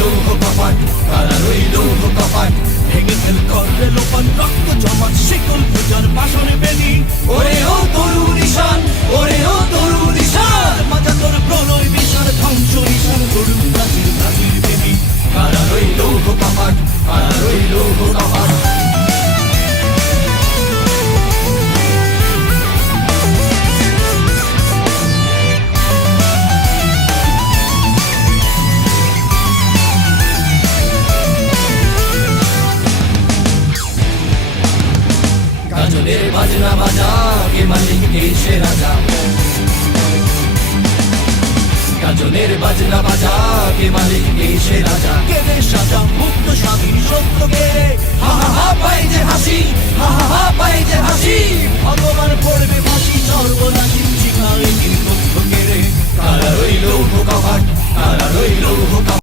লৌহ কপাট, কারা রইল কপাট, ভেঙে ফেল করে লোপান, রক্ত জমাট শিকল পূজার বাসনে বেনি। ওরে ও তরুণ ঈশান, ওরে ও তরুণ ঈশান, মাথা তোর প্রলয় বিষার ধ্বংস ঈশান, তরুণ প্রাচীর প্রাচীর বেনি। কারা রইল কপাট, কারা রইল কপাট। গাজনের বাজনা বাজা, কে মালিক কে সে রাজা। গাজনের বাজনা বাজা, কে মালিক কে সে রাজা। কেড়ে সাজা মুক্ত স্বাধীন সত্য কেড়ে, হা হা হা পাই যে হাসি, হা হা হা পাই যে হাসি। ভগবান পড়বে ফাঁসি, সর্বনাশী শিখায় কিন্তু কেড়ে। কারা রইল কপাট, কারা রইল কপাট।